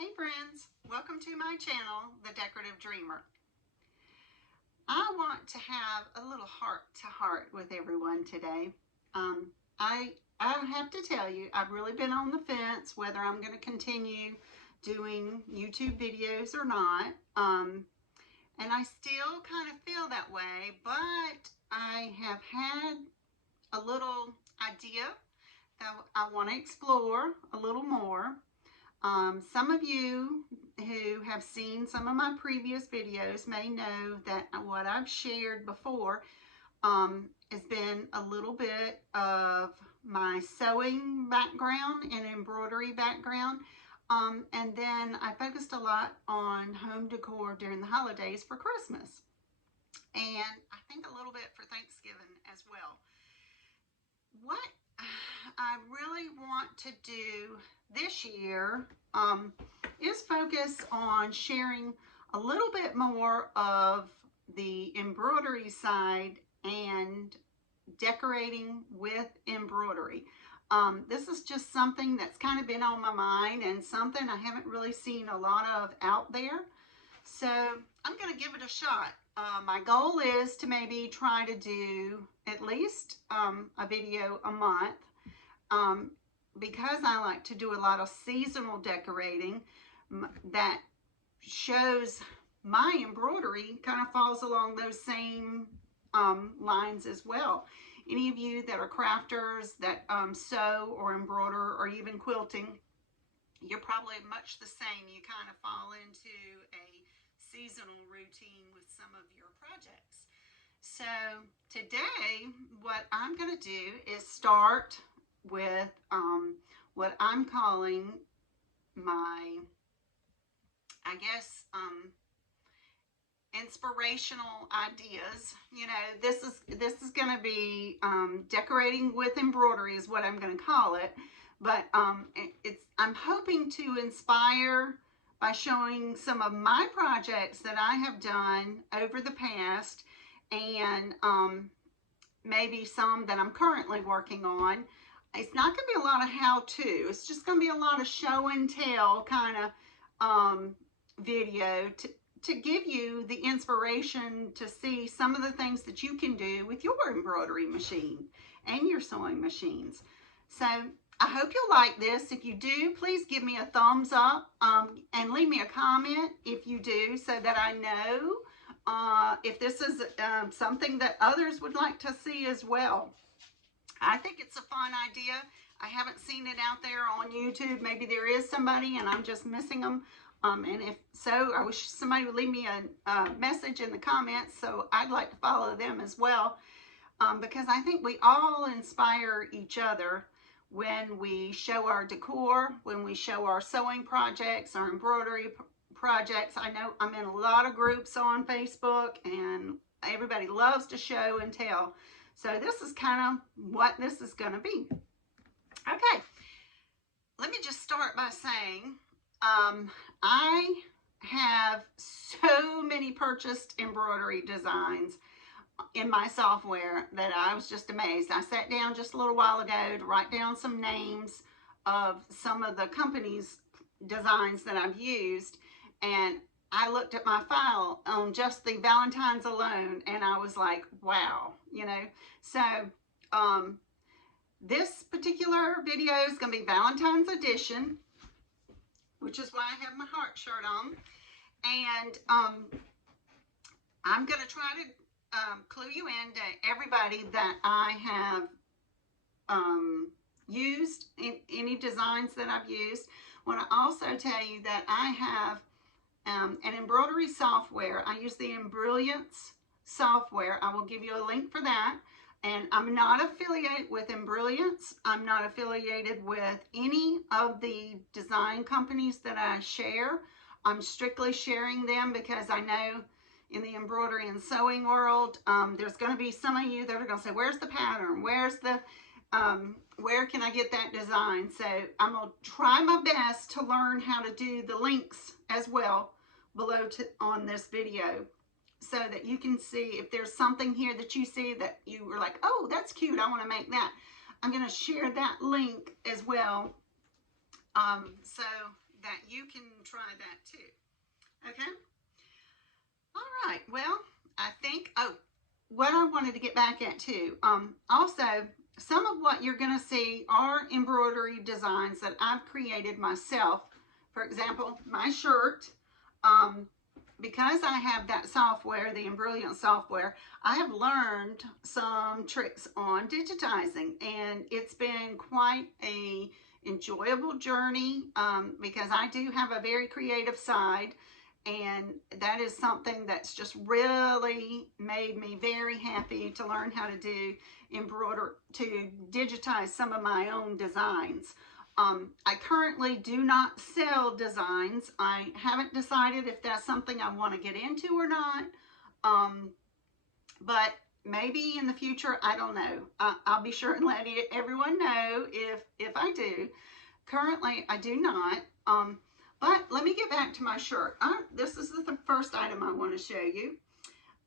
Hey friends, welcome to my channel, The Decorative Dreamer. I want to have a little heart-to-heart with everyone today. I have to tell you, I've really been on the fence whether I'm going to continue doing YouTube videos or not. And I still kind of feel that way, but I have had a little idea that I want to explore a little more. Some of you who have seen some of my previous videos may know that what I've shared before has been a little bit of my sewing background and embroidery background. And then I focused a lot on home decor during the holidays for Christmas. And I think a little bit for Thanksgiving as well. What I really want to do this year is focus on sharing a little bit more of the embroidery side and decorating with embroidery. This is just something that's kind of been on my mind and something I haven't really seen a lot of out there. So I'm going to give it a shot. My goal is to maybe try to do at least a video a month. Because I like to do a lot of seasonal decorating that shows my embroidery kind of falls along those same lines as well. Any of you that are crafters that sew or embroider or even quilting, you're probably much the same. You kind of fall into a seasonal routine with some of your projects. So today what I'm going to do is start with what I'm calling my, I guess, inspirational ideas. You know, this is going to be decorating with embroidery is what I'm going to call it. But I'm hoping to inspire by showing some of my projects that I have done over the past, and maybe some that I'm currently working on. It's not going to be a lot of how-to. It's just going to be a lot of show and tell kind of video to give you the inspiration to see some of the things that you can do with your embroidery machine and your sewing machines. So I hope you'll like this. If you do, please give me a thumbs up and leave me a comment if you do, so that I know if this is something that others would like to see as well. I think it's a fun idea. I haven't seen it out there on YouTube. Maybe there is somebody and I'm just missing them. And if so, I wish somebody would leave me a message in the comments, so I'd like to follow them as well. Because I think we all inspire each other when we show our decor, when we show our sewing projects, our embroidery projects. I know I'm in a lot of groups on Facebook and everybody loves to show and tell. So this is kind of what this is going to be. Okay, let me just start by saying I have so many purchased embroidery designs in my software that I was just amazed. I sat down just a little while ago to write down some names of some of the company's designs that I've used, and I looked at my file on just the Valentines alone, and I was like, wow, you know. So this particular video is going to be Valentine's edition, which is why I have my heart shirt on. And I'm going to try to clue you in to everybody that I have used, in any designs that I've used. I want to also tell you that I have an embroidery software. I use the Embroidery software. I will give you a link for that. And I'm not affiliated with Embroidery. I'm not affiliated with any of the design companies that I share. I'm strictly sharing them because I know in the embroidery and sewing world, there's going to be some of you that are going to say, where's the pattern? Where's the, where can I get that design? So I'm going to try my best to learn how to do the links as well below on this video, so that you can see if there's something here that you see that you were like, oh, that's cute, I want to make that. I'm going to share that link as well. So that you can try that too. Okay. All right. Well, I think, oh, what I wanted to get back at too, also, some of what you're going to see are embroidery designs that I've created myself. For example, my shirt, because I have that software, the Embroidery Software, I have learned some tricks on digitizing, and it's been quite a enjoyable journey because I do have a very creative side, and that is something that's just really made me very happy to learn how to do to digitize some of my own designs. I currently do not sell designs. I haven't decided if that's something I want to get into or not. But maybe in the future, I don't know. I'll be sure and let everyone know if I do. Currently, I do not. But let me get back to my shirt. This is the first item I want to show you.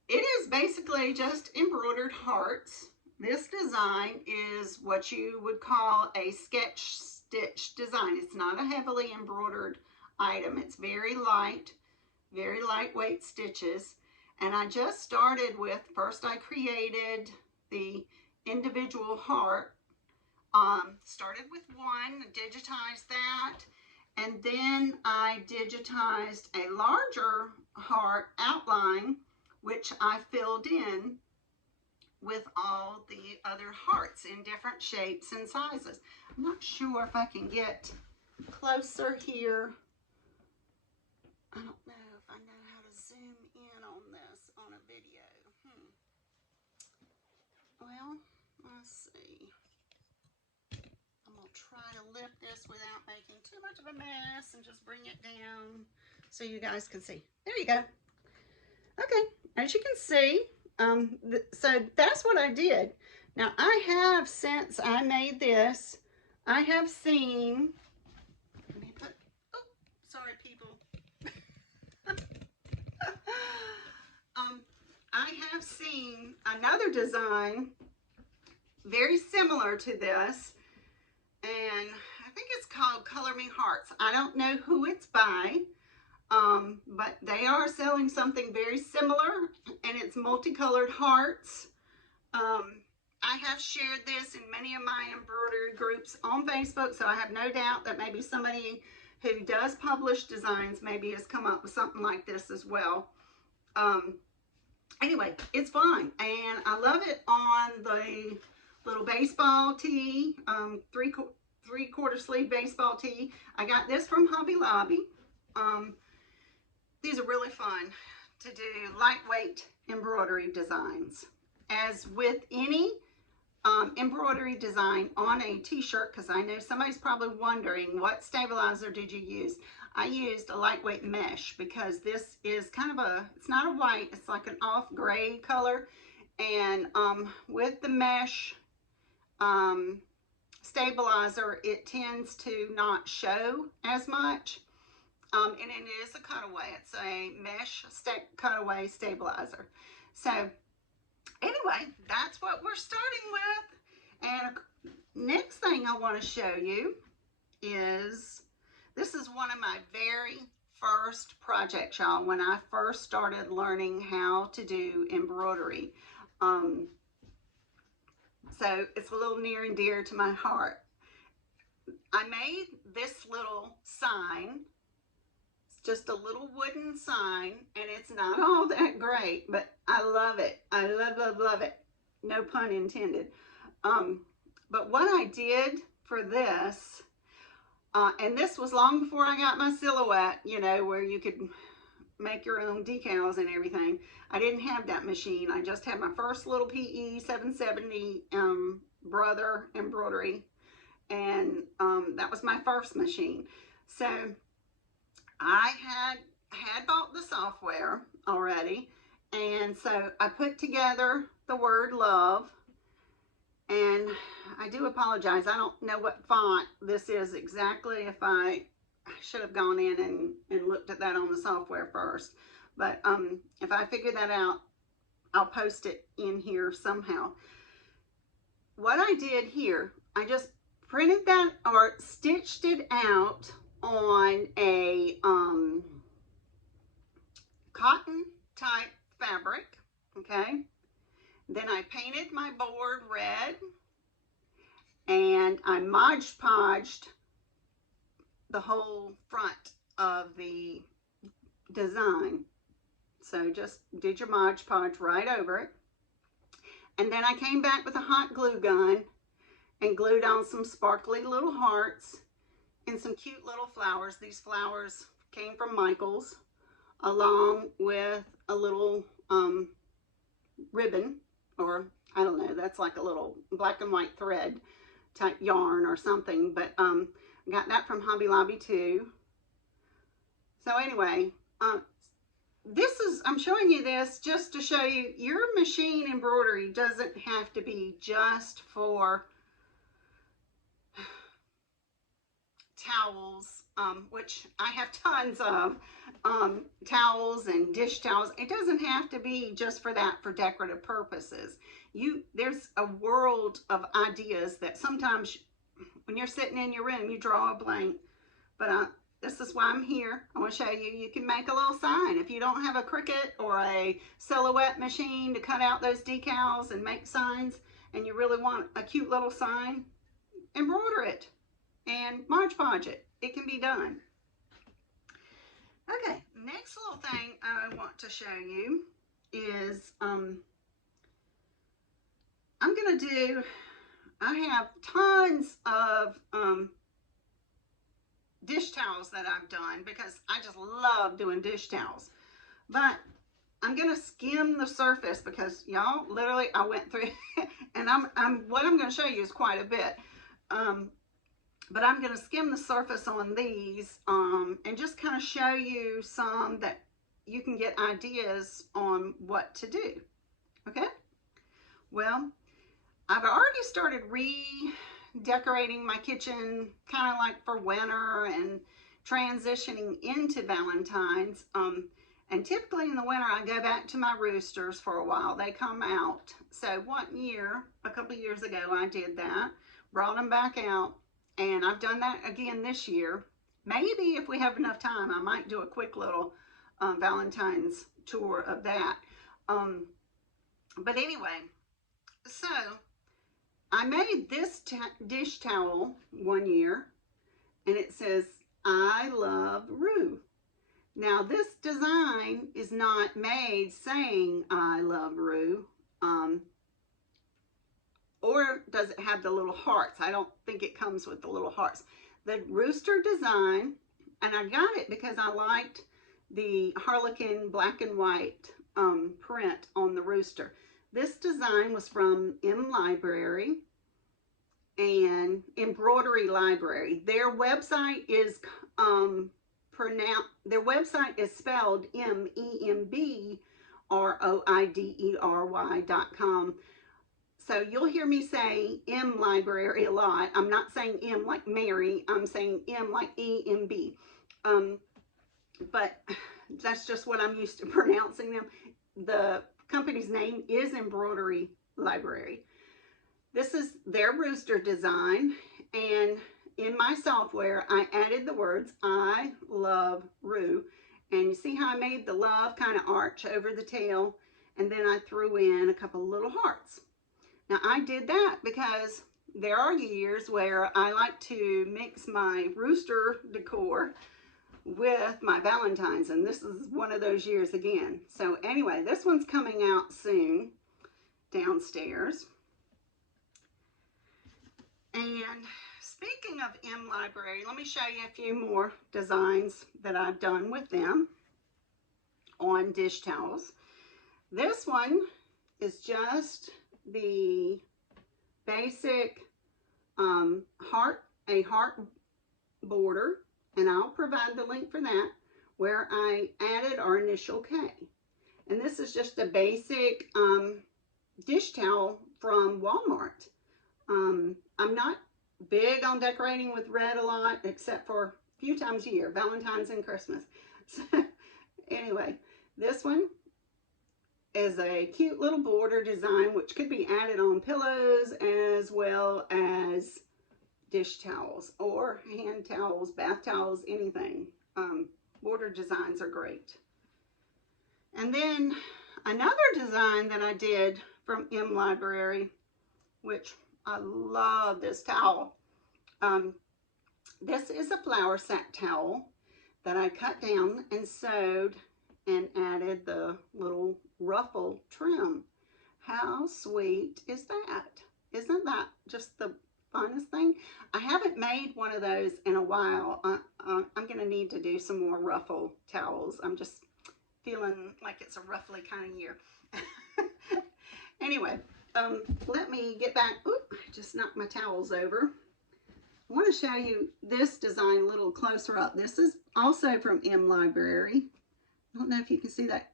It is basically just embroidered hearts. This design is what you would call a sketch stitch design. It's not a heavily embroidered item. It's very lightweight stitches. And I just started with, first I created the individual heart. Started with one, digitized that, and then I digitized a larger heart outline, which I filled in with all the other hearts in different shapes and sizes. I'm not sure if I can get closer here. I don't know if I know how to zoom in on this on a video. Well, let's see. I'm going to try to lift this without making too much of a mess and just bring it down so you guys can see. There you go. Okay, as you can see, so that's what I did. Now, I have, since I made this, I have seen, let me put, oh, sorry people. I have seen another design very similar to this, and I think it's called Color Me Hearts. I don't know who it's by, but they are selling something very similar, and it's multicolored hearts. I have shared this in many of my embroidery groups on Facebook, so I have no doubt that maybe somebody who does publish designs maybe has come up with something like this as well. Anyway, it's fun, and I love it on the little baseball tee, three-quarter sleeve baseball tee. I got this from Hobby Lobby. These are really fun to do lightweight embroidery designs. As with any embroidery design on a t-shirt, because I know somebody's probably wondering, what stabilizer did you use? I used a lightweight mesh because this is kind of a, it's not a white, it's like an off gray color. And with the mesh stabilizer, it tends to not show as much. And it is a cutaway. It's a mesh cutaway stabilizer. So anyway, that's what we're starting with. And next thing I want to show you is, this is one of my very first projects, y'all, when I first started learning how to do embroidery. So it's a little near and dear to my heart. I made this little sign. It's just a little wooden sign, and it's not all that great, but I love it. I love it. No pun intended. But what I did for this, and this was long before I got my silhouette, you know, where you could make your own decals and everything. I didn't have that machine. I just had my first little PE 770 Brother embroidery, and that was my first machine. So I had bought the software already, and so I put together the word love. And I do apologize, I don't know what font this is exactly. If I should have gone in and looked at that on the software first. But if I figure that out, I'll post it in here somehow. What I did here, I just printed that or stitched it out on a cotton type fabric, okay? Then I painted my board red, and I Mod Podged the whole front of the design. So just did your Mod Podge right over it. And then I came back with a hot glue gun and glued on some sparkly little hearts and some cute little flowers. These flowers came from Michael's, along with a little ribbon, or I don't know, that's like a little black and white thread type yarn or something, but I got that from Hobby Lobby too. So anyway, I'm showing you this just to show you your machine embroidery doesn't have to be just for towels, which I have tons of towels and dish towels. It doesn't have to be just for that, for decorative purposes. There's a world of ideas that sometimes when you're sitting in your room, you draw a blank. But this is why I'm here. I want to show you, you can make a little sign. If you don't have a Cricut or a silhouette machine to cut out those decals and make signs, and you really want a cute little sign, embroider it and Mod Podge it. It can be done. Okay, next little thing I want to show you is I have tons of dish towels that I've done because I just love doing dish towels. But I'm gonna skim the surface because y'all, literally I went through and what I'm gonna show you is quite a bit. But I'm gonna skim the surface on these and just kind of show you some that you can get ideas on what to do. Okay? Well, I've already started redecorating my kitchen, kind of like for winter and transitioning into Valentine's. And typically in the winter, I go back to my roosters for a while. They come out. So one year, a couple of years ago, I did that, brought them back out, and I've done that again this year. Maybe if we have enough time, I might do a quick little Valentine's tour of that. But anyway, so I made this dish towel one year, and it says, "I love Rue." Now, this design is not made saying, "I love Rue," or does it have the little hearts? I don't think it comes with the little hearts. The rooster design, and I got it because I liked the Harlequin black and white print on the rooster. This design was from Library and Embroidery Library. Their website is spelled embroidery.com. So you'll hear me say M Library a lot. I'm not saying M like Mary. I'm saying M like EMB. But that's just what I'm used to pronouncing them. The company's name is Embroidery Library. This is their rooster design, and in my software, I added the words, "I love Rue." And you see how I made the love kind of arch over the tail, and then I threw in a couple little hearts. Now, I did that because there are years where I like to mix my rooster decor with my Valentines, and this is one of those years again. So anyway, this one's coming out soon downstairs. And speaking of M Library, let me show you a few more designs that I've done with them on dish towels. This one is just the basic heart border, and I'll provide the link for that, where I added our initial K. And this is just a basic dish towel from Walmart. I'm not big on decorating with red a lot, except for a few times a year, Valentine's and Christmas. So anyway, this one is a cute little border design, which could be added on pillows as well as dish towels or hand towels, bath towels, anything. Border designs are great. And then another design that I did from Embroidery, which I love this towel. This is a flour sack towel that I cut down and sewed and added the little ruffle trim. How sweet is that? Isn't that just the funnest thing? I haven't made one of those in a while. I'm going to need to do some more ruffle towels. I'm just feeling like it's a ruffly kind of year. Anyway, let me get back. Oop, I just knocked my towels over. I want to show you this design a little closer up. This is also from Embroidery. I don't know if you can see that.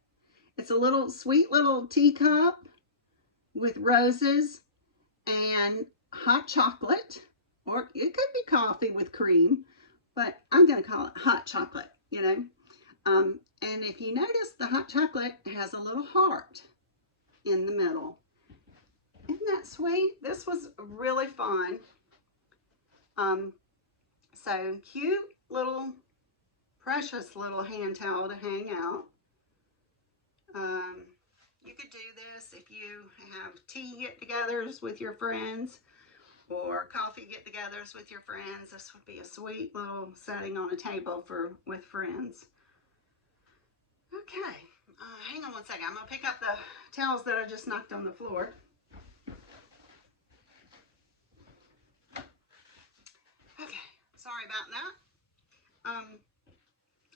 It's a little sweet little teacup with roses and hot chocolate, or it could be coffee with cream, but I'm going to call it hot chocolate, you know. And if you notice, the hot chocolate has a little heart in the middle. Isn't that sweet? This was really fun. So cute little, precious little hand towel to hang out. You could do this if you have tea get-togethers with your friends or coffee get-togethers with your friends. This would be a sweet little setting on a table with friends. Okay, hang on one second. I'm going to pick up the towels that I just knocked on the floor. Okay, sorry about that.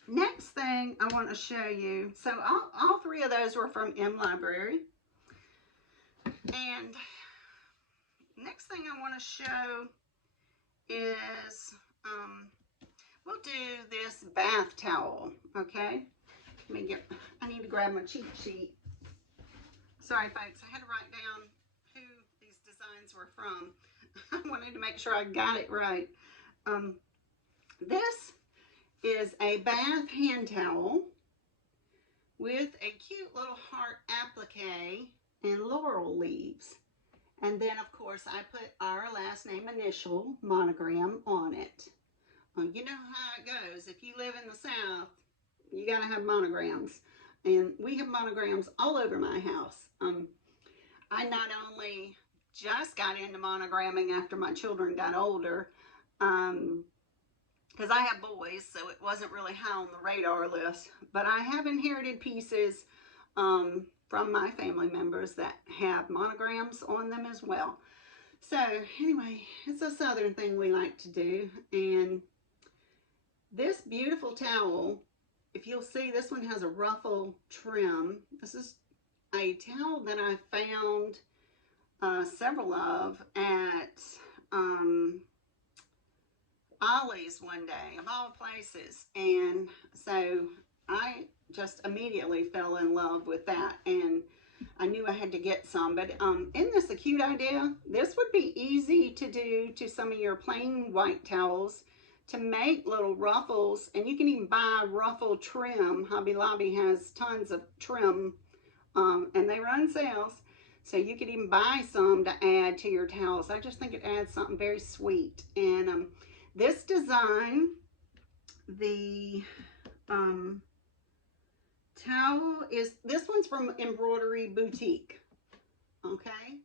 Next thing I want to show you, so all three of those were from Embroidery. And next thing I want to show is, we'll do this bath towel, okay? I need to grab my cheat sheet. Sorry folks, I had to write down who these designs were from. I wanted to make sure I got it right. This is a bath hand towel with a cute little heart applique and laurel leaves. And then, of course, I put our last name initial monogram on it. You know how it goes. If you live in the South, you got to have monograms. And we have monograms all over my house. I not only just got into monogramming after my children got older, because I have boys, so it wasn't really high on the radar list, but I have inherited pieces from my family members that have monograms on them as well. So anyway, it's a Southern thing we like to do. And this beautiful towel, if you'll see, this one has a ruffle trim. This is a towel that I found several of at Ollie's one day, of all places. And so I just immediately fell in love with that, and I knew I had to get some. But isn't this a cute idea? This would be easy to do to some of your plain white towels, to make little ruffles. And you can even buy ruffle trim. Hobby Lobby has tons of trim, and they run sales, so you could even buy some to add to your towels. I just think it adds something very sweet. And this design, the towel is, this one's from Embroidery Boutique, okay?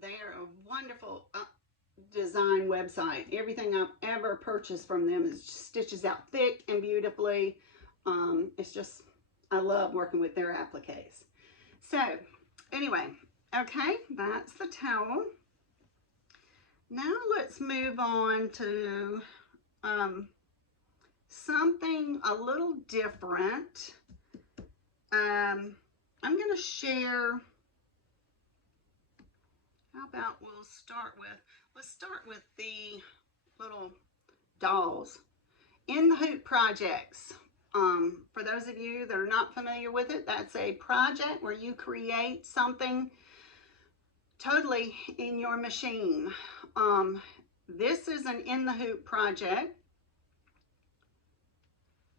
They are a wonderful design website. Everything I've ever purchased from them is stitches out thick and beautifully. It's just, I love working with their appliques. So anyway, okay, that's the towel. Now let's move on to something a little different. I'm going to share, how about let's start with the little dolls. In the Hoop projects. For those of you that are not familiar with it, that's a project where you create something totally in your machine. This is an In the Hoop project,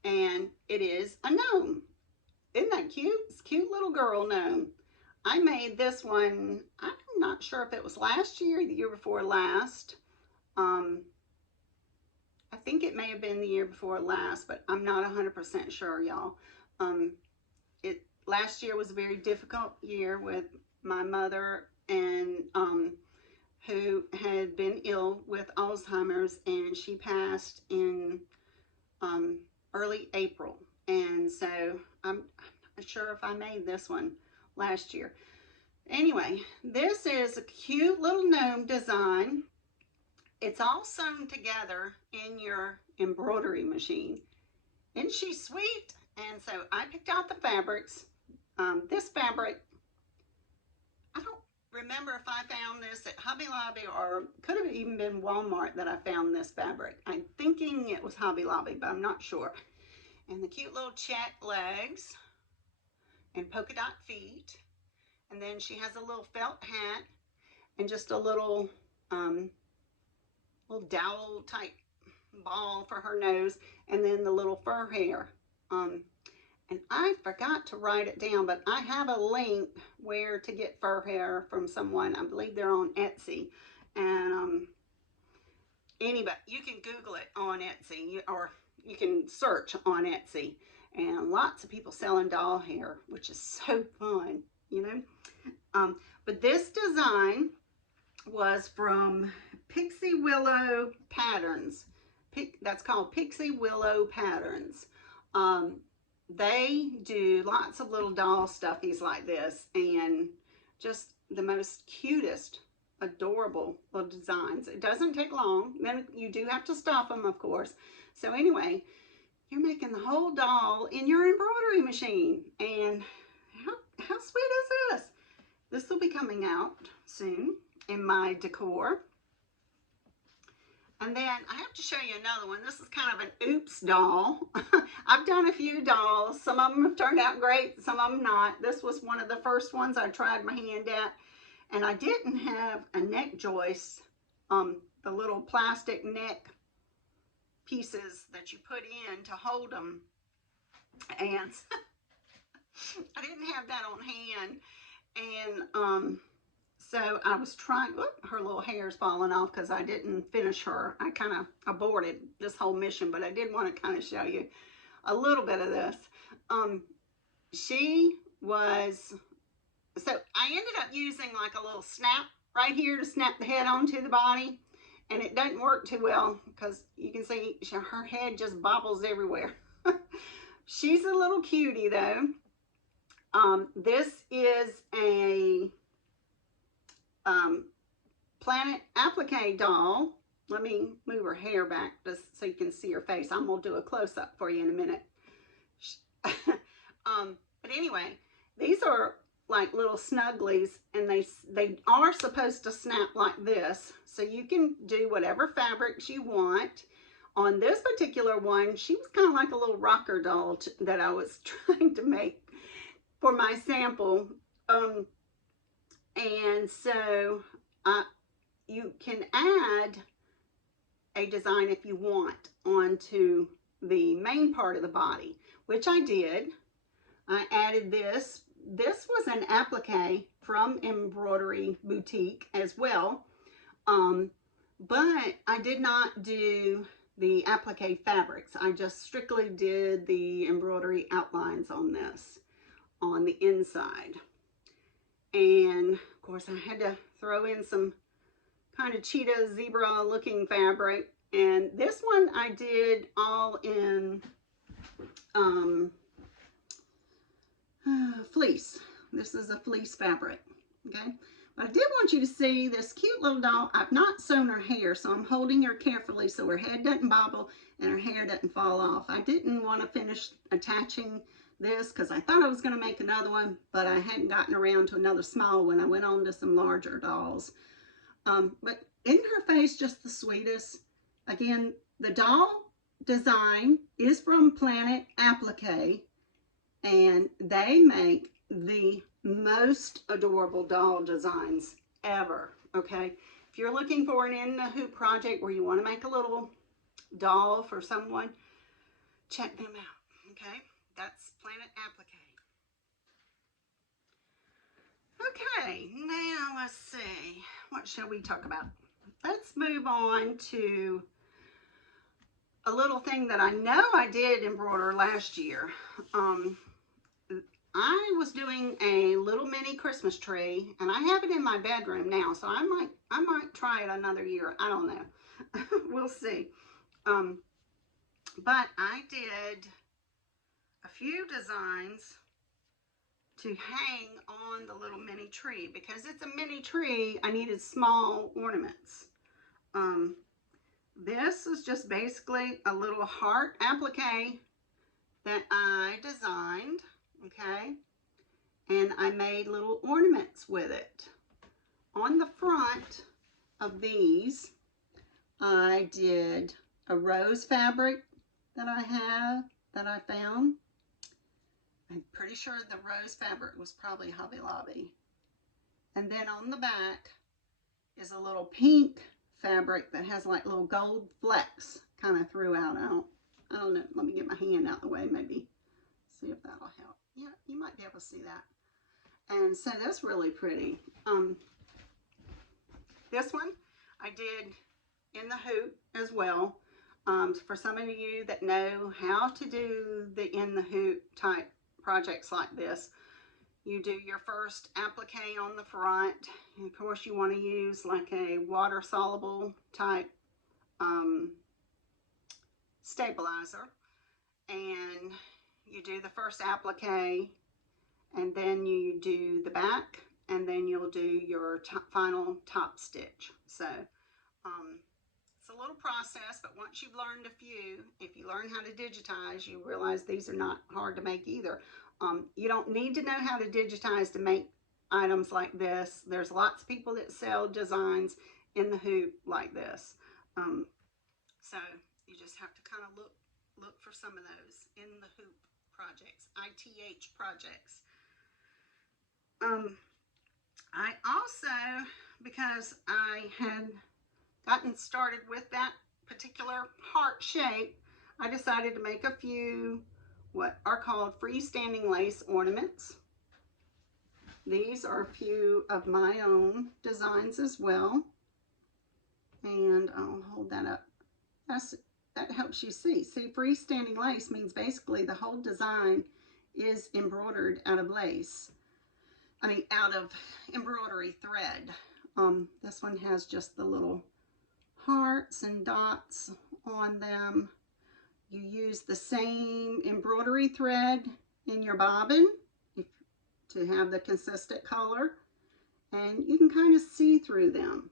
and it is a gnome. Isn't that cute? It's a cute little girl gnome. I made this one, I'm not sure if it was last year or the year before last. think it may have been the year before last, but I'm not 100% sure, y'all. Last year was a very difficult year with my mother, and who had been ill with Alzheimer's, and she passed in early April. And so I'm not sure if I made this one last year. Anyway, this is a cute little gnome design. It's all sewn together in your embroidery machine. Isn't she sweet? And so I picked out the fabrics. This fabric, I don't remember if I found this at Hobby Lobby, or could have even been Walmart that I found this fabric. I'm thinking it was Hobby Lobby, but I'm not sure. And the cute little check legs and polka dot feet. And then she has a little felt hat and just a little dowel type ball for her nose, and then the little fur hair. And I forgot to write it down, but I have a link where to get fur hair from someone. I believe they're on Etsy. And anybody, you can Google it on Etsy, or you can search on Etsy. And lots of people selling doll hair, which is so fun, you know. But this design was from Pixie Willow Patterns. That's called Pixie Willow Patterns. They do lots of little doll stuffies like this, and just the most cutest, adorable little designs. It doesn't take long. Then you do have to stuff them, of course. So anyway, you're making the whole doll in your embroidery machine. And how sweet is this? This will be coming out soon in my decor. And then I have to show you another one. This is kind of an oops doll. I've done a few dolls. Some of them have turned out great, some of them not. This was one of the first ones I tried my hand at. And I didn't have a neck joist, the little plastic neck pieces that you put in to hold them. And I didn't have that on hand. And so I was trying, her little hair's falling off because I didn't finish her. I kind of aborted this whole mission, but I did want to kind of show you a little bit of this. She was, so I ended up using like a little snap right here to snap the head onto the body. And it doesn't work too well because you can see her head just bobbles everywhere. She's a little cutie though. This is a Planet Applique doll. Let me move her hair back just so you can see her face. I'm going to do a close-up for you in a minute. But anyway, these are like little snugglies, and they are supposed to snap like this. So you can do whatever fabrics you want. On this particular one, she was kind of like a little rocker doll that I was trying to make for my sample. And so you can add a design if you want onto the main part of the body, which I did. I added this. This was an applique from Embroidery Boutique as well. But I did not do the applique fabrics. I just strictly did the embroidery outlines on this, on the inside. And of course I had to throw in some kind of cheetah zebra looking fabric. And this one I did all in fleece. This is a fleece fabric, okay? But I did want you to see this cute little doll. I've not sewn her hair, so I'm holding her carefully so her head doesn't bobble and her hair doesn't fall off. I didn't want to finish attaching this because I thought I was going to make another one, but I hadn't gotten around to another small one. I went on to some larger dolls. But isn't her face just the sweetest? Again, the doll design is from Planet Applique, and they make the most adorable doll designs ever, okay? If you're looking for an in the hoop project where you want to make a little doll for someone, check them out, okay? That's Planet Applique. Okay, now let's see. What shall we talk about? Let's move on to a little thing that I know I did embroider last year. I was doing a little mini Christmas tree, and I have it in my bedroom now, so I might try it another year. I don't know. We'll see. But I did a few designs to hang on the little mini tree. Because it's a mini tree, I needed small ornaments. This is just basically a little heart applique that I designed, okay? And I made little ornaments with it. On the front of these, I did a rose fabric that I found. I'm pretty sure the rose fabric was probably Hobby Lobby. And then on the back is a little pink fabric that has like little gold flecks kind of throughout. I don't know. Let me get my hand out the way, maybe. See if that'll help. Yeah, you might be able to see that. And so that's really pretty. This one I did in the hoop as well. For some of you that know how to do the in the hoop type projects like this, you do your first applique on the front. And of course, you want to use like a water soluble type stabilizer, and you do the first applique, and then you do the back, and then you'll do your final top stitch. So it's a little process, but once you've learned a few, if you learn how to digitize, you realize these are not hard to make either. You don't need to know how to digitize to make items like this. There's lots of people that sell designs in the hoop like this. So you just have to kind of look for some of those in the hoop projects, ITH projects. I also, because I had gotten started with that particular heart shape, I decided to make a few what are called freestanding lace ornaments. These are a few of my own designs as well. And I'll hold that up. That helps you see. See, freestanding lace means basically the whole design is embroidered out of lace. I mean, out of embroidery thread. This one has just the little hearts and dots on them. You use the same embroidery thread in your bobbin to have the consistent color, and you can kind of see through them.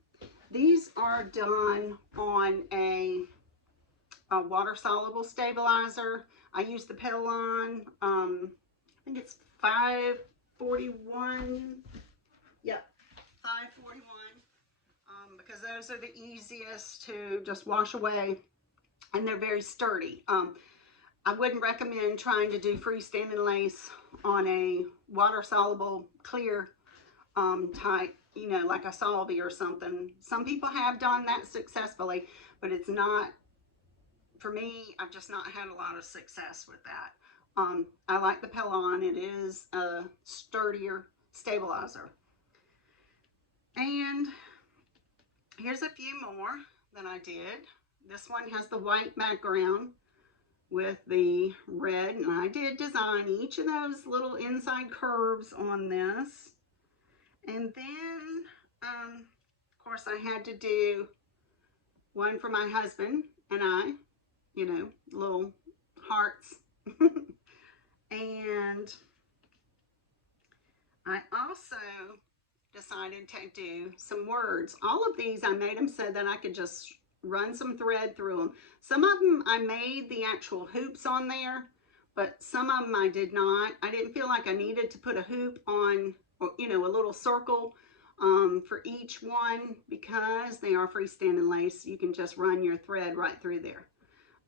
These are done on a water-soluble stabilizer. I use the Petalon. I think it's 541. Yep, 541. Because those are the easiest to just wash away, and they're very sturdy. I wouldn't recommend trying to do freestanding lace on a water-soluble clear type, you know, like a Solvay or something. Some people have done that successfully, but it's not, for me, I've just not had a lot of success with that. I like the Petalon. It is a sturdier stabilizer. And here's a few more that I did. This one has the white background with the red, and I did design each of those little inside curves on this. And then, of course, I had to do one for my husband and I, you know, little hearts. And I also decided to do some words. All of these, I made them so that I could just run some thread through them. Some of them I made the actual hoops on there, but some of them I did not. I didn't feel like I needed to put a hoop on, or, you know, a little circle for each one, because they are freestanding lace. You can just run your thread right through there.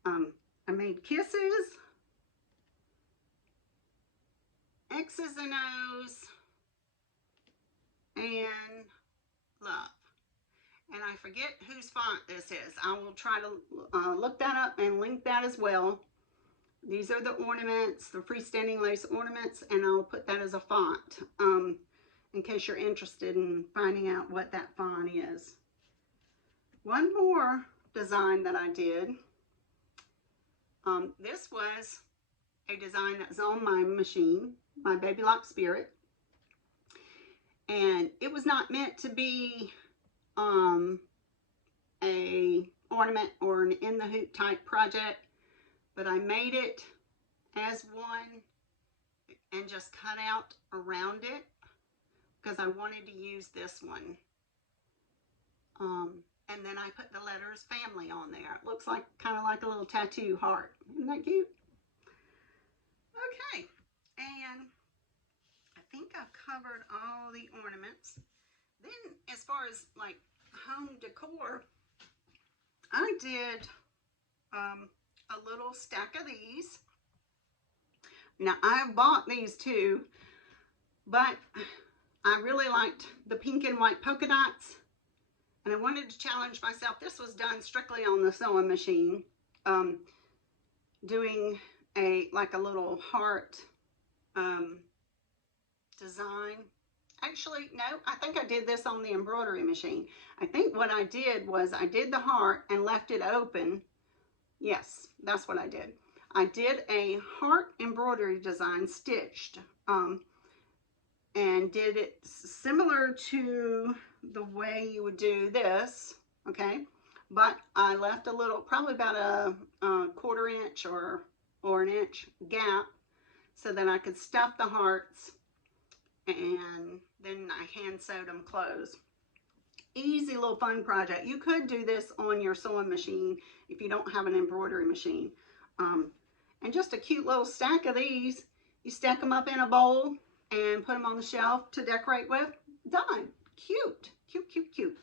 I made kisses, X's and O's, and love. And I forget whose font this is. I will try to look that up and link that as well. These are the ornaments, the freestanding lace ornaments, and I'll put that as a font in case you're interested in finding out what that font is. One more design that I did This was a design that's on my machine, my Baby Lock Spirit. And it was not meant to be a ornament or an in the hoop type project, but I made it as one and just cut out around it because I wanted to use this one. And then I put the letters family on there. It looks like kind of like a little tattoo heart. Isn't that cute? Okay, and I think I've covered all the ornaments. Then as far as like home decor, I did a little stack of these. Now I bought these too, but I really liked the pink and white polka dots, and I wanted to challenge myself. This was done strictly on the sewing machine, doing like a little heart design. Actually, no, I think I did this on the embroidery machine. I think what I did was I did the heart and left it open. Yes, that's what I did. I did a heart embroidery design stitched, and did it similar to the way you would do this, okay? But I left a little, probably about a 1/4 inch or an inch gap so that I could stuff the hearts, and then I hand sewed them closed. Easy little fun project. You could do this on your sewing machine if you don't have an embroidery machine. And just a cute little stack of these. You stack them up in a bowl and put them on the shelf to decorate with. Done. Cute. Cute, cute, cute.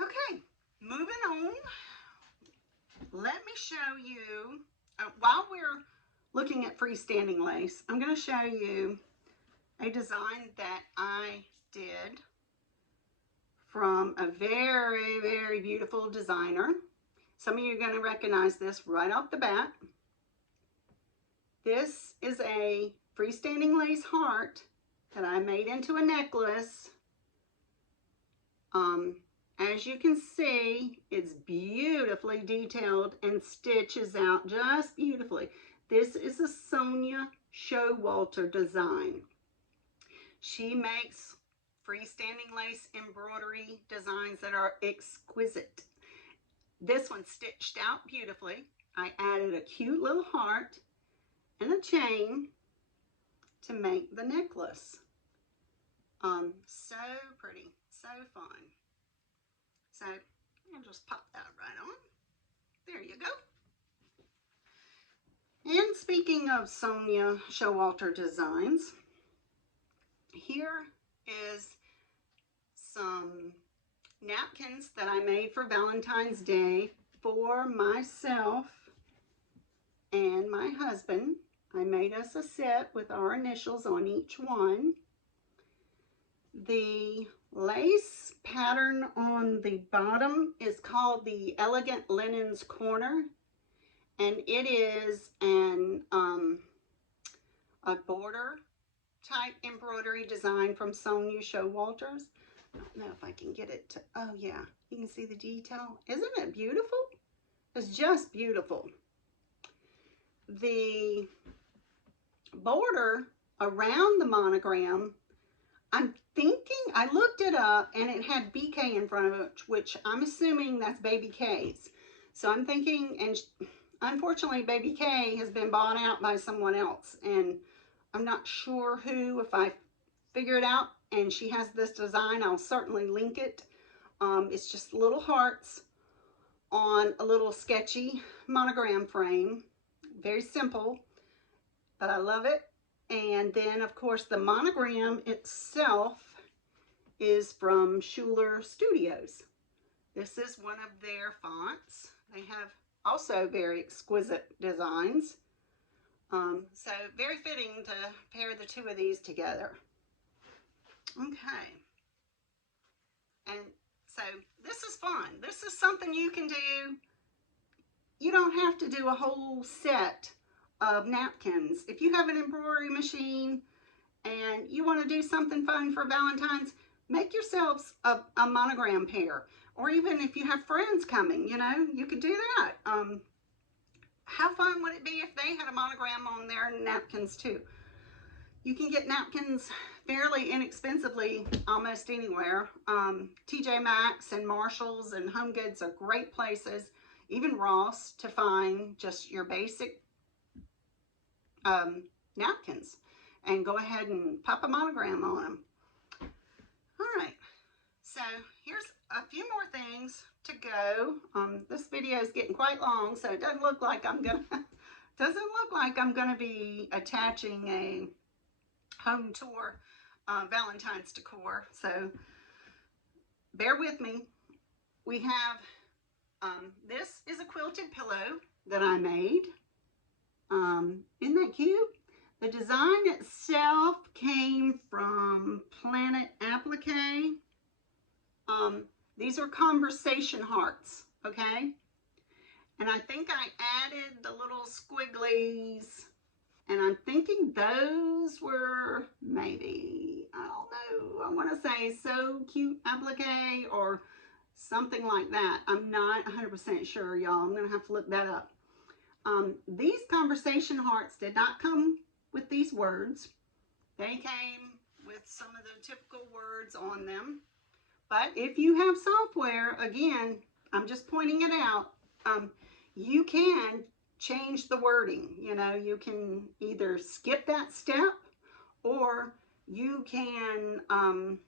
Okay, moving on. Let me show you, while we're looking at freestanding lace, I'm going to show you a design that I did from a very, very beautiful designer. Some of you are going to recognize this right off the bat. This is a freestanding lace heart that I made into a necklace. As you can see, it's beautifully detailed and stitches out just beautifully. This is a Sonia Showalter design. She makes freestanding lace embroidery designs that are exquisite. This one stitched out beautifully. I added a cute little heart and a chain to make the necklace. So pretty, so fun. So I'll just pop that right on. There you go. And speaking of Sonia Showalter designs, here is some napkins that I made for Valentine's Day for myself and my husband. I made us a set with our initials on each one. The lace pattern on the bottom is called the Elegant Linens Corner, and it is a border type embroidery design from Sonia Showalters. I don't know if I can get it to, oh yeah, you can see the detail. Isn't it beautiful? It's just beautiful. The border around the monogram, I'm thinking, I looked it up and it had BK in front of it, which I'm assuming that's Baby K's. So I'm thinking, and unfortunately Baby K has been bought out by someone else, and I'm not sure who. If I figure it out and she has this design, I'll certainly link it. It's just little hearts on a little sketchy monogram frame. Very simple, but I love it. And then, of course, the monogram itself is from Schuler Studios. This is one of their fonts. They have also very exquisite designs. So very fitting to pair the two of these together. Okay. And so this is fun. This is something you can do. You don't have to do a whole set of napkins. If you have an embroidery machine and you want to do something fun for Valentine's, make yourselves a monogram pair. Or even if you have friends coming, you know, you could do that. how fun would it be if they had a monogram on their napkins too? You can get napkins fairly inexpensively almost anywhere. TJ Maxx and Marshalls and Home Goods are great places, even Ross, to find just your basic napkins and go ahead and pop a monogram on them. All right, so here's a few more things to go. This video is getting quite long, so it doesn't look like I'm gonna be attaching a home tour Valentine's decor, so bear with me. We have this is a quilted pillow that I made. Isn't that cute? The design itself came from Planet Applique. These are conversation hearts, okay? And I think I added the little squigglies, and I'm thinking those were maybe, I don't know, I want to say So Cute Applique or something like that. I'm not 100% sure, y'all. I'm going to have to look that up. These conversation hearts did not come with these words. They came with some of the typical words on them. But if you have software, again, I'm just pointing it out, you can change the wording. You know, you can either skip that step or you can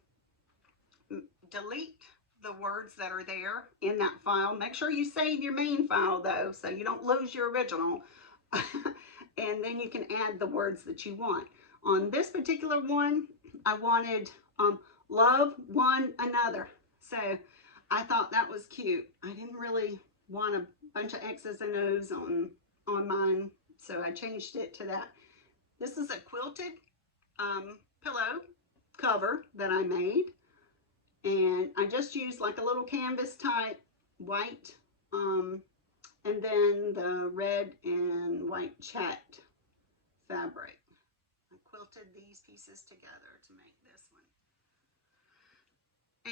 delete the words that are there in that file. Make sure you save your main file though, so you don't lose your original. And then you can add the words that you want. On this particular one, I wanted love one another. So I thought that was cute. I didn't really want a bunch of X's and O's on mine, so I changed it to that. This is a quilted pillow cover that I made, and I just used like a little canvas type white, and then the red and white checked fabric. I quilted these pieces together to make this one.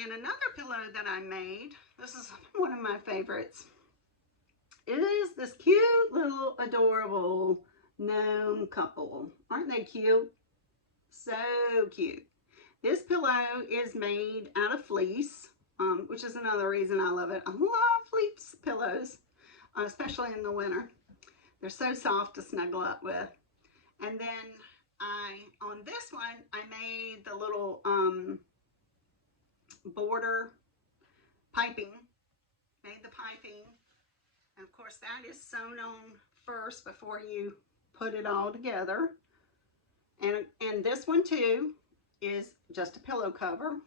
And another pillow that I made, this is one of my favorites. It is this cute little adorable gnome couple. Aren't they cute? So cute. This pillow is made out of fleece, which is another reason I love it. I love fleece pillows, especially in the winter. They're so soft to snuggle up with. And then on this one, I made the little border piping, made the piping. And of course that is sewn on first before you put it all together. And this one too is just a pillow cover.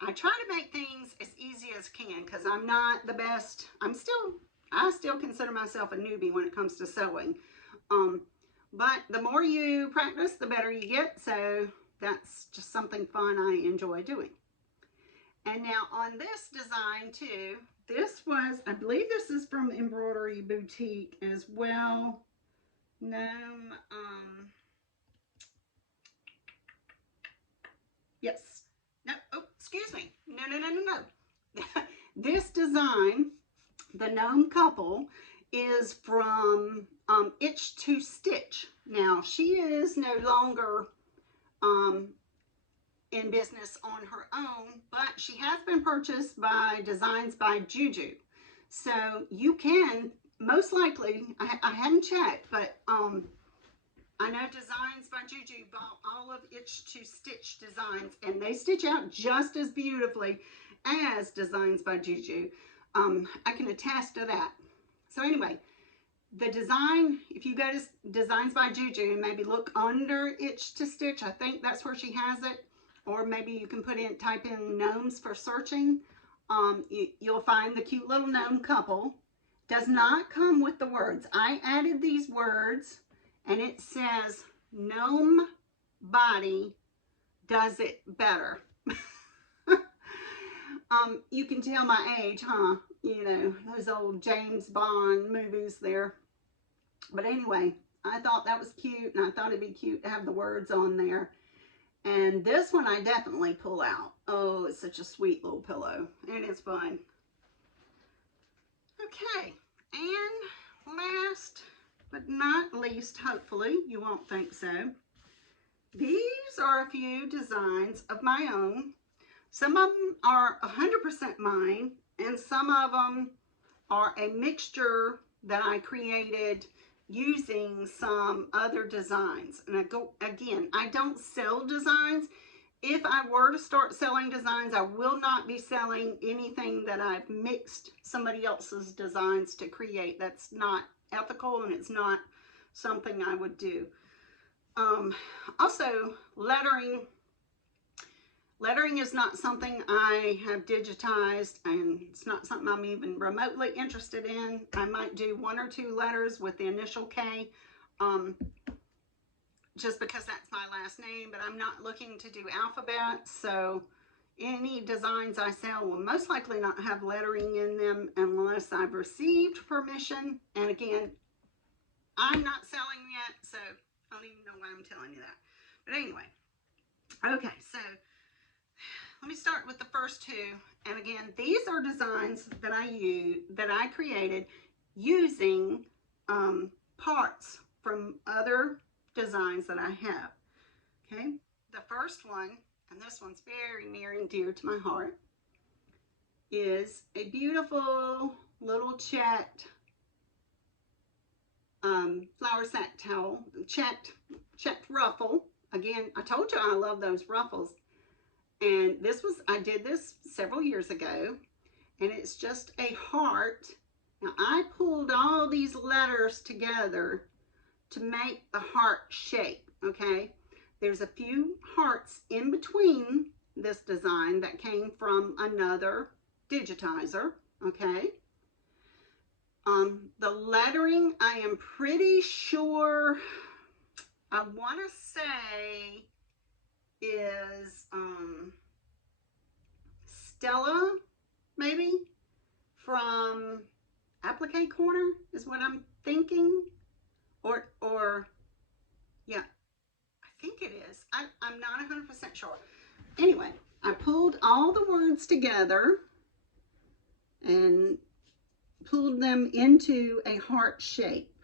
I try to make things as easy as can because I'm not the best. I still consider myself a newbie when it comes to sewing. But the more you practice, the better you get. So that's just something fun I enjoy doing. And now on this design too, this was, I believe this is from Embroidery Boutique as well. Gnome, yes. No, oh, excuse me. No. This design, the gnome couple, is from Itch to Stitch. Now, she is no longer in business on her own, but she has been purchased by Designs by Juju. So you can, most likely, I hadn't checked, but I know Designs by Juju bought all of Itch to Stitch designs, and they stitch out just as beautifully as Designs by Juju. I can attest to that. So anyway, the design, if you go to Designs by Juju and maybe look under Itch to Stitch, I think that's where she has it. Or maybe you can type in gnomes for searching. You'll find the cute little gnome couple. Does not come with the words. I added these words, and it says gnome body does it better. You can tell my age, huh? You know, those old James Bond movies there. But anyway, I thought that was cute, and I thought it'd be cute to have the words on there. And this one I definitely pull out. Oh, it's such a sweet little pillow, and it's fun. Okay, and last but not least, hopefully, you won't think so, these are a few designs of my own. Some of them are 100% mine, and some of them are a mixture that I created using some other designs. And again, I don't sell designs. If I were to start selling designs, I will not be selling anything that I've mixed somebody else's designs to create. That's not ethical, and it's not something I would do. Also, lettering is not something I have digitized, and it's not something I'm even remotely interested in. I might do 1 or 2 letters with the initial K, just because that's my last name, but I'm not looking to do alphabet, so any designs I sell will most likely not have lettering in them unless I've received permission. And again, I'm not selling yet, so I don't even know why I'm telling you that. But anyway, okay, so let me start with the first 2. And again, these are designs that I created using parts from other designs that I have. Okay, the first one, and this one's very near and dear to my heart, is a beautiful little checked flower sack towel, checked ruffle. Again, I told you I love those ruffles. And I did this several years ago, and it's just a heart. Now, I pulled all these letters together to make the heart shape, okay? There's a few hearts in between this design that came from another digitizer, okay? The lettering, I am pretty sure, I want to say, is Stella, maybe, from Applique Corner is what I'm thinking. Or yeah, I think it is. I'm not 100% sure. Anyway, I pulled all the words together and pulled them into a heart shape.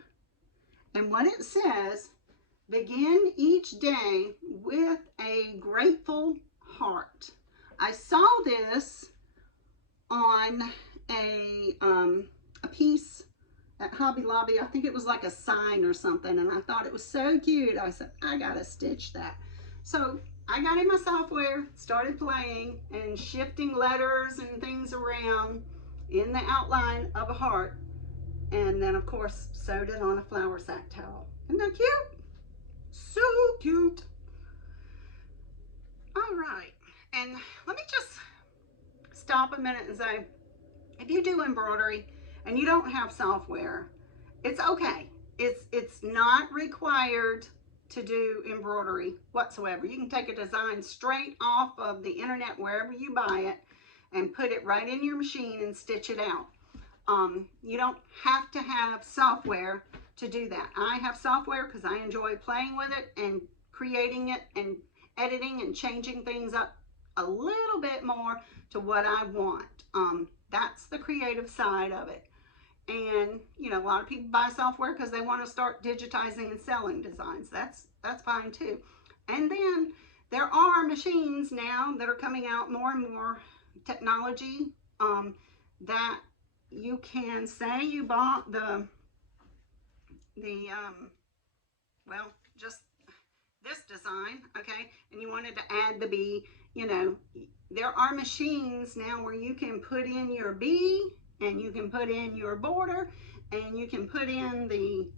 And what it says, begin each day with a grateful heart. I saw this on a piece at Hobby Lobby. I think it was like a sign or something, and I thought it was so cute. I said, I gotta stitch that. So I got in my software, started playing and shifting letters and things around in the outline of a heart, and then of course sewed it on a flower sack towel. Isn't that cute? So cute. All right, and let me just stop a minute and say, if you do embroidery and you don't have software, it's okay. It's not required to do embroidery whatsoever. You can take a design straight off of the internet wherever you buy it and put it right in your machine and stitch it out. You don't have to have software to do that. I have software because I enjoy playing with it and creating it and editing and changing things up a little bit more to what I want. That's the creative side of it. And you know, a lot of people buy software because they want to start digitizing and selling designs. That's fine too. And then there are machines now that are coming out, more and more technology, that you can say you bought well, just this design, okay, and you wanted to add the bee. You know, there are machines now where you can put in your bee, and you can put in your border, and you can put in the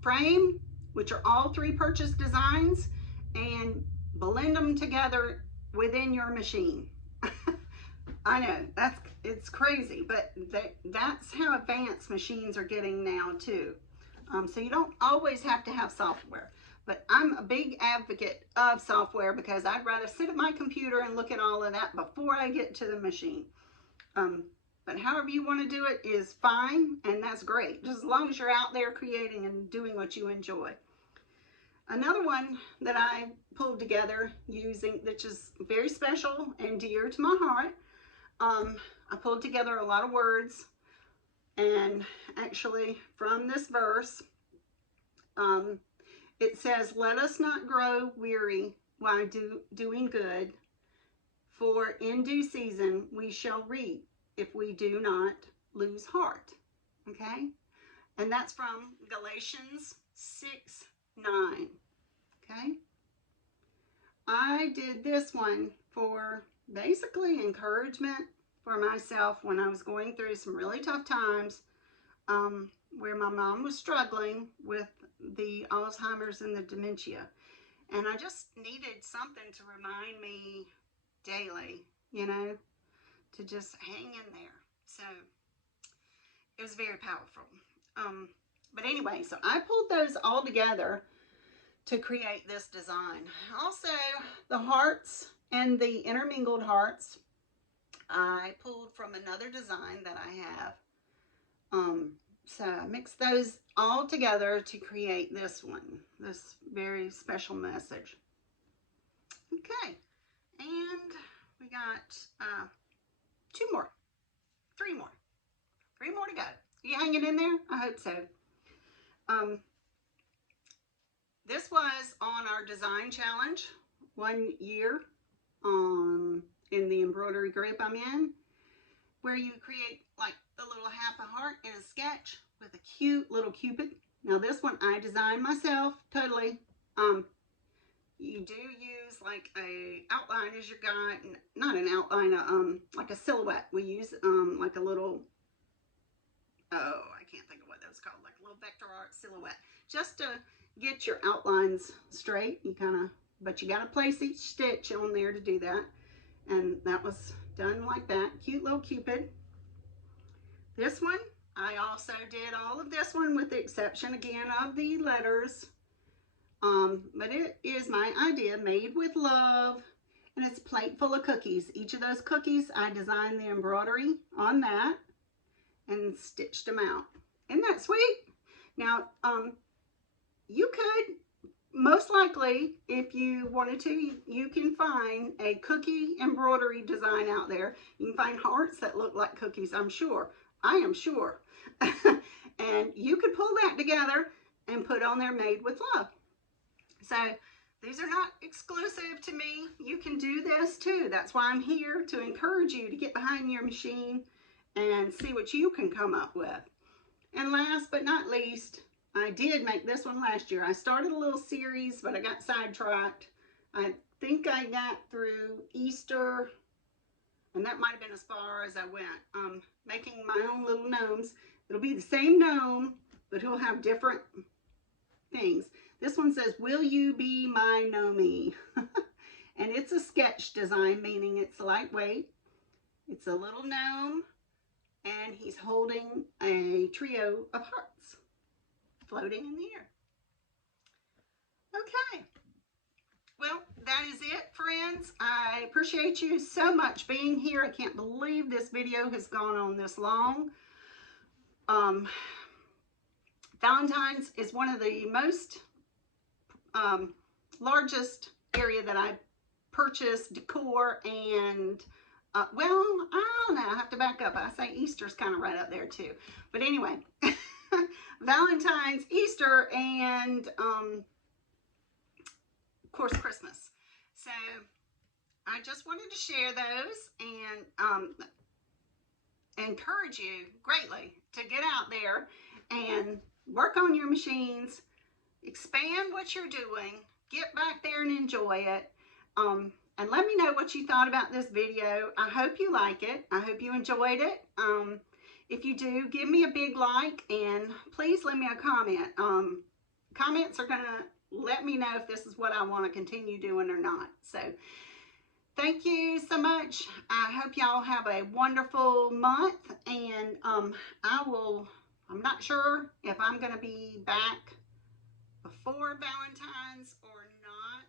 frame, which are all 3 purchase designs, and blend them together within your machine. I know, it's crazy, but that's how advanced machines are getting now too. So you don't always have to have software. But I'm a big advocate of software because I'd rather sit at my computer and look at all of that before I get to the machine. But however you want to do it is fine, and that's great, just as long as you're out there creating and doing what you enjoy. Another one that I pulled together using, which is very special and dear to my heart, I pulled together a lot of words And actually from this verse, it says, let us not grow weary while doing good, for in due season we shall reap if we do not lose heart. Okay? And that's from Galatians 6:9. Okay? I did this one for basically encouragement for myself when I was going through some really tough times, where my mom was struggling with the Alzheimer's and the dementia. And I just needed something to remind me daily, you know, to just hang in there. So it was very powerful. But anyway, so I pulled those all together to create this design. Also, the hearts and the intermingled hearts, I pulled from another design that I have. So I mixed those all together to create this one, this very special message. Okay, and we got three more to go. You hanging in there? I hope so. This was on our design challenge 1 year in the embroidery group I'm in, where you create like a little half a heart in a sketch with a cute little cupid. Now this one I designed myself totally. You do use like a outline as your guide, not an outline, like a silhouette. We use like a little, oh, I can't think of what that was called, like a little vector art silhouette, just to get your outlines straight. You kind of, but you got to place each stitch on there to do that. And that was done like that. Cute little cupid. This one, I also did all of this one with the exception again of the letters. But it is my idea, made with love, and it's a plate full of cookies. Each of those cookies, I designed the embroidery on that and stitched them out. Isn't that sweet? Now, you could, most likely, if you wanted to, you can find a cookie embroidery design out there. You can find hearts that look like cookies, I'm sure. I am sure. And you could pull that together and put on there, made with love. So these are not exclusive to me. You can do this too. That's why I'm here, to encourage you to get behind your machine and see what you can come up with. And last but not least, I did make this one last year. I started a little series, but I got sidetracked. I think I got through Easter, and that might have been as far as I went. Making my own little gnomes. It'll be the same gnome, but he'll have different things. This one says, will you be my gnomie? And it's a sketch design, meaning it's lightweight. It's a little gnome, and he's holding a trio of hearts floating in the air. Okay. Well, that is it, friends. I appreciate you so much being here. I can't believe this video has gone on this long. Valentine's is one of the most largest area that I purchase decor and well, I don't know, I have to back up. I say Easter's kind of right up there too. But anyway, Valentine's, Easter, and of course Christmas. So I just wanted to share those and encourage you greatly to get out there and work on your machines, expand what you're doing, get back there and enjoy it. And let me know what you thought about this video. I hope you like it. I hope you enjoyed it. If you do, give me a big like, and please leave me a comment. Comments are going to let me know if this is what I want to continue doing or not. So thank you so much. I hope y'all have a wonderful month, and I'm not sure if I'm going to be back before Valentine's or not.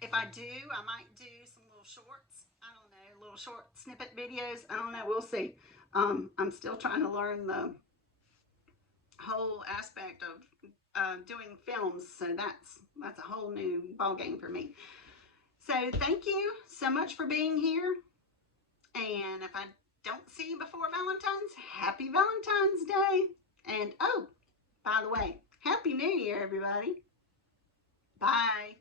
If I do, I might do some little shorts. I don't know, little short snippet videos. I don't know. We'll see. I'm still trying to learn the whole aspect of doing films, so that's a whole new ball game for me. So thank you so much for being here. And if I don't see you before Valentine's, happy Valentine's Day. And oh, by the way, Happy New Year, everybody. Bye.